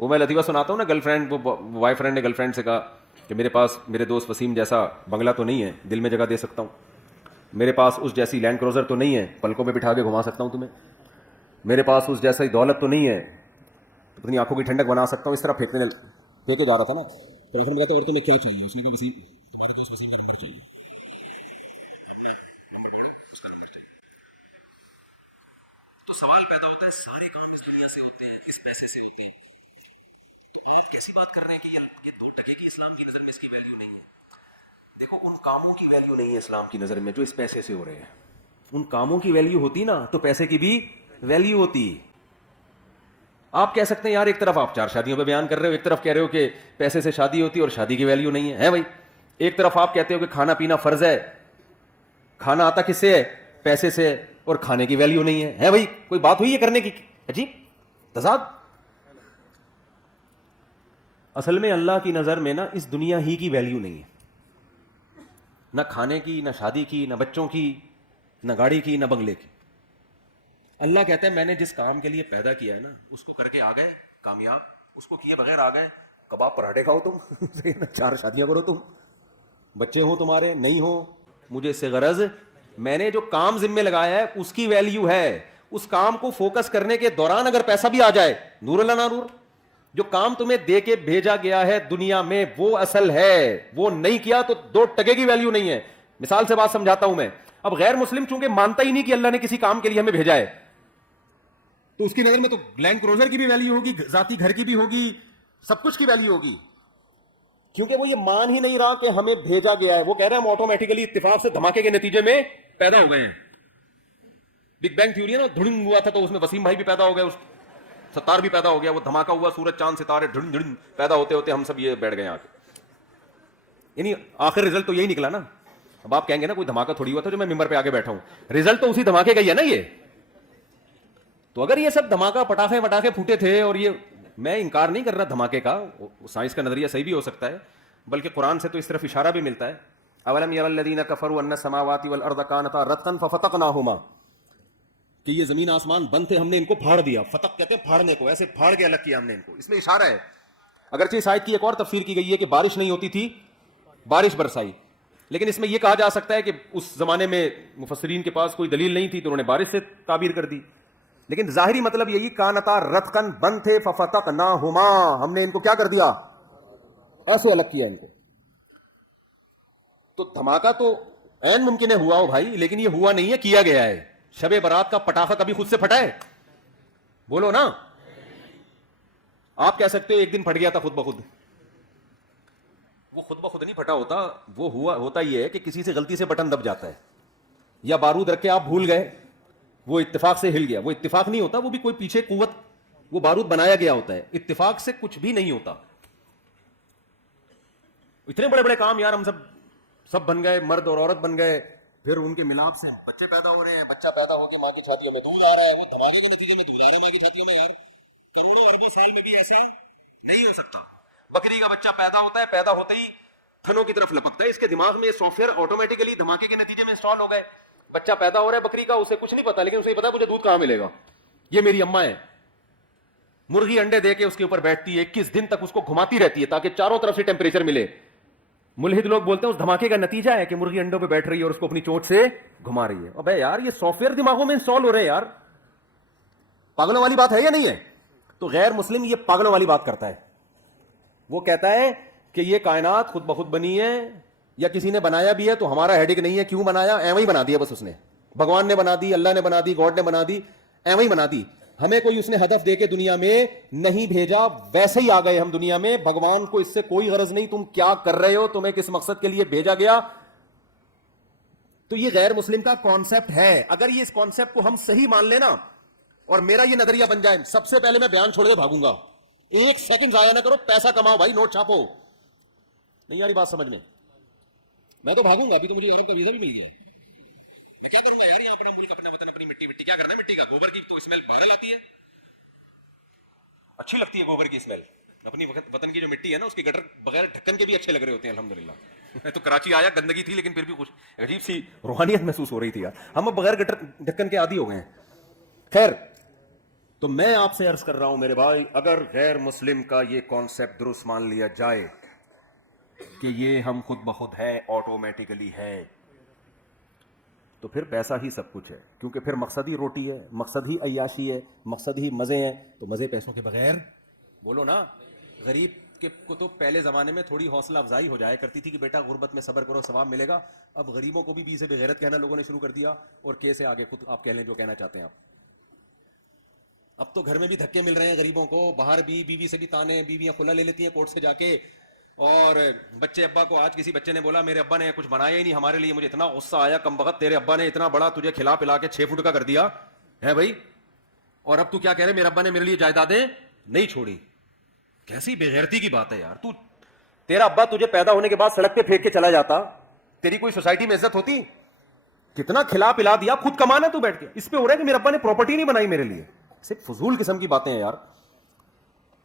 وہ میں لطیفہ سناتا ہوں نا، گرل فرینڈ، وہ بوائے فرینڈ نے گرل فرینڈ سے کہا کہ میرے پاس میرے دوست وسیم جیسا بنگلہ تو نہیں ہے، دل میں جگہ دے سکتا ہوں، میرے پاس اس جیسی لینڈ کروزر تو نہیں ہے، پلکوں میں بٹھا کے گھما سکتا ہوں تمہیں، میرے پاس اس جیسی دولت تو نہیں ہے، اپنی آنکھوں کی ٹھنڈک بنا سکتا ہوں، اس طرح پھینکے جا رہا تھا نا. تو پھر بتا تمہیں کیا چاہیے، اس نے کہا وسیم تمہارے دوست وسیم کا نمبر چاہیے. تو سوال پیدا ہوتا ہے سارے کام اس دنیا سے ہوتے ہیں، اس پیسے سے ہوتے ہیں، کیسی بات کر رہے ہیں کہ یہ 2 ٹکے کی اسلام کی نظر میں اس کی ویلیو نہیں ہے. دیکھو ان کاموں کی ویلیو نہیں ہے اسلام کی نظر میں جو اس پیسے سے ہو رہے ہیں. ان کاموں کی ویلیو ہوتی نا تو پیسے کی بھی ویلیو ہوتی. آپ کہہ سکتے ہیں یار ایک طرف آپ 4 شادیوں پہ بیان کر رہے ہو، ایک طرف کہہ رہے ہو کہ پیسے سے شادی ہوتی ہے اور شادی کی ویلیو نہیں ہے بھائی. ایک طرف آپ کہتے ہو کہ کھانا پینا فرض ہے، کھانا آتا کس سے ہے؟ پیسے سے، اور کھانے کی ویلیو نہیں ہے بھائی. کوئی بات ہوئی ہے کرنے کی؟ عجیب تضاد. اصل میں اللہ کی نظر میں نا اس دنیا ہی کی ویلیو نہیں ہے، نہ کھانے کی، نہ شادی کی، نہ بچوں کی، نہ گاڑی کی، نہ بنگلے کی. اللہ کہتا ہے میں نے جس کام کے لیے پیدا کیا ہے نا اس کو کر کے آ گئے کامیاب، اس کو کیے بغیر آ گئے کباب پراٹھے کھاؤ تم 4 شادیاں کرو تم، بچے ہوں تمہارے نہیں ہو، مجھے اس سے غرض. میں نے جو کام ذمے لگایا ہے اس کی ویلیو ہے. اس کام کو فوکس کرنے کے دوران اگر پیسہ بھی آ جائے، نور اللہ نہ نور. جو کام تمہیں دے کے بھیجا گیا ہے دنیا میں وہ اصل ہے، وہ نہیں کیا تو 2 ٹکے کی ویلیو نہیں ہے. مثال سے بات سمجھاتا ہوں میں. اب غیر مسلم چونکہ مانتا ہی نہیں کہ اللہ نے کسی کام کے لیے ہمیں بھیجا ہے، تو اس کی نظر میں تو لینڈ کروزر کی بھی ویلیو ہوگی، ذاتی گھر کی بھی ہوگی، سب کچھ کی ویلیو ہوگی. کیونکہ وہ یہ مان ہی نہیں رہا کہ ہمیں بھیجا گیا ہے. وہ کہہ رہا ہے ہم آٹومیٹیکلی اتفاق سے دھماکے کے نتیجے میں پیدا ہو گئے ہیں. بگ بینگ تھیوری ہے نا، دھڑنگ ہوا تھا تو اس میں وسیم بھائی بھی پیدا ہو گئے، ستار بھی پیدا ہو گیا، وہ دھماکہ ہوا، سورج چاند ستارے ڈھڑن ڈھڑن پیدا ہوتے ہوتے ہم سب یہ بیٹھ گئے آ کے. یعنی آخر رزلٹ تو یہی نکلا نا. اب آپ کہیں گے نا کوئی دھماکہ تھوڑی ہوا تھا جو میں ممبر پہ آگے بیٹھا ہوں، رزلٹ تو اسی دھماکے کا ہی ہے نا یہ. تو اگر یہ سب دھماکہ پٹاخے وٹاخے پھوٹے تھے، اور یہ میں انکار نہیں کر رہا دھماکے کا، سائنس کا نظریہ صحیح بھی ہو سکتا ہے، بلکہ قرآن سے تو اس طرف اشارہ بھی ملتا ہے. اولم یر الذین کفروا ان السماوات والارض کانتا رتقا ففتقناہما، کہ یہ زمین آسمان بند تھے ہم نے ان کو پھاڑ دیا. فتق کہتے ہیں پھاڑنے کو، ایسے پھاڑ کے الگ کیا ہم نے ان کو. اس میں اشارہ ہے. اگرچہ اس آیت کی ایک اور تفسیر کی گئی ہے کہ بارش نہیں ہوتی تھی، بارش برسائی، لیکن اس میں یہ کہا جا سکتا ہے کہ اس زمانے میں مفسرین کے پاس کوئی دلیل نہیں تھی تو انہوں نے بارش سے تعبیر کر دی. لیکن ظاہری مطلب یہی کانتا رتقن بند تھے ففتقناہما، ہم نے ان کو کیا کر دیا؟ ایسے الگ کیا ان کو. تو دھماکہ تو عین ممکن ہے ہوا ہو بھائی، لیکن یہ ہوا نہیں ہے، کیا گیا ہے. شب برات کا پٹاخہ کبھی خود سے پھٹا ہے؟ بولو نا. آپ کہہ سکتے ہو ایک دن پھٹ گیا تھا خود بخود، وہ خود بخود نہیں پھٹا ہوتا، وہ ہوتا یہ ہے کہ کسی سے غلطی سے بٹن دب جاتا ہے، یا بارود رکھ کے آپ بھول گئے، وہ اتفاق سے ہل گیا. وہ اتفاق نہیں ہوتا، وہ بھی کوئی پیچھے قوت، وہ بارود بنایا گیا ہوتا ہے. اتفاق سے کچھ بھی نہیں ہوتا. اتنے بڑے بڑے کام یار ہم سب بن گئے، مرد اور عورت بن گئے، پھر ان کے ملاپ سے بچے پیدا ہو رہے ہیں، بچہ پیدا ہو کے ماں کی چھاتیوں میں دودھ آ رہا ہے، وہ دھماکے کے نتیجے میں دودھ آ رہا ہے ماں کی چھاتیوں میں. یار کروڑوں اربوں سال میں بھی ایسا نہیں ہو سکتا. بکری کا بچہ پیدا ہوتا ہے، پیدا ہوتے ہی تھنوں کی طرف لپکتا ہے، اس کے دماغ میں سافٹ ویئر آٹومیٹکلی دھماکے کے نتیجے میں انسٹال ہو گئے. بچہ پیدا ہو رہا ہے بکری کا، اسے کچھ نہیں پتا، لیکن اسے پتا مجھے دودھ کہاں ملے گا. یہ میری اماں ہے، مرغی انڈے دے کے اس کے اوپر بیٹھتی ہے، 21 دن تک اس کو گھماتی رہتی ہے تاکہ چاروں طرف سے ٹیمپریچر ملے. ملحد لوگ بولتے ہیں اس دھماکے کا نتیجہ ہے کہ مرغی انڈوں پہ بیٹھ رہی ہے اور اس کو اپنی چونچ سے گھما رہی ہے. ابے یار یہ سافٹ ویئر دماغوں میں انسٹال ہو رہے ہیں یار، پاگلوں والی بات ہے یا نہیں ہے؟ تو غیر مسلم یہ پاگلوں والی بات کرتا ہے. وہ کہتا ہے کہ یہ کائنات خود بخود بنی ہے، یا کسی نے بنایا بھی ہے تو ہمارا ہیڈک نہیں ہے، کیوں بنایا؟ ایویں ہی بنا دیا بس. اس نے، بھگوان نے بنا دی، اللہ نے بنا دی، گاڈ نے بنا دی، ایویں ہی بنا دی. ہمیں کوئی اس نے ہدف دے کے دنیا میں نہیں بھیجا، ویسے ہی آ گئے ہم دنیا میں. بھگوان کو اس سے کوئی غرض نہیں تم کیا کر رہے ہو، تمہیں کس مقصد کے لیے بھیجا گیا. تو یہ غیر مسلم کا کانسیپٹ ہے. اگر یہ اس کانسیپٹ کو ہم صحیح مان لینا اور میرا یہ نظریہ بن جائے، سب سے پہلے میں بیان چھوڑ کے بھاگوں گا. 1 سیکنڈ ضائع نہ کرو، پیسہ کماؤ بھائی، نوٹ چھاپو. نہیں یاری بات سمجھ میں، میں تو بھاگوں گا. ابھی تو مجھے یورپ کا ویزا بھی مل گیا ہے. میں کیا کروں گا یار یہاں پر؟ مجھے اپنا وطن، اپنی مٹی، مٹی کیا کرنا ہے؟ مٹی کا گوبر کی تو اسمیل باہر آتی ہے، اچھی لگتی ہے گوبر کی اسمیل. اپنی وطن کی جو مٹی ہے نا، اس کے گٹر بغیر ڈھکن کے بھی اچھے لگ رہے ہوتے ہیں الحمدللہ. میں تو کراچی آیا، گندگی تھی لیکن پھر بھی خوش، عجیب سی روحانیت محسوس ہو رہی تھی یار. ہم اب بغیر گٹر ڈھکن کے عادی ہو گئے ہیں. خیر، تو میں آپ سے عرض کر رہا ہوں میرے بھائی، اگر غیر مسلم کا یہ کانسیپٹ درست مان لیا جائے کہ یہ ہم خود بخود ہے، آٹومیٹیکلی ہے، تو پھر پیسہ ہی سب کچھ ہے، کیونکہ پھر مقصد ہی روٹی ہے، مقصد ہی عیاشی ہے، مقصد ہی مزے ہیں. تو مزے پیسوں کے بغیر بولو نا. غریب کو تو پہلے زمانے میں تھوڑی حوصلہ افزائی ہو جایا کرتی تھی کہ بیٹا غربت میں صبر کرو، ثواب ملے گا. اب غریبوں کو بھی بی سے بغیرت کہنا لوگوں نے شروع کر دیا، اور کے سے آگے خود آپ کہہ لیں جو کہنا چاہتے ہیں آپ. اب تو گھر میں بھی دھکے مل رہے ہیں غریبوں کو، باہر بھی بیوی سے بھی تانے، بیویاں خلا لے لیتی ہیں کورٹ سے جا کے. اور بچے ابا کو، آج کسی بچے نے بولا میرے ابا نے کچھ بنایا ہی نہیں ہمارے لیے، مجھے اتنا غصہ آیا، کم بخت تیرے ابا نے اتنا بڑا تجھے کھلا پلا کے 6 فٹ کا کر دیا ہے بھائی، اور اب تو کیا کہہ رہے میرے ابا نے میرے لیے جائیدادیں نہیں چھوڑی. کیسی بے غیرتی کی بات ہے یار. تیرا ابا تجھے پیدا ہونے کے بعد سڑک پہ پھینک کے چلا جاتا، تیری کوئی سوسائٹی میں عزت ہوتی؟ کتنا کھلا پلا دیا، خود کمانا تو بیٹھ کے. اس پہ ہو رہا ہے کہ میرے ابا نے پراپرٹی نہیں بنائی میرے لیے. صرف فضول قسم کی باتیں ہیں یار.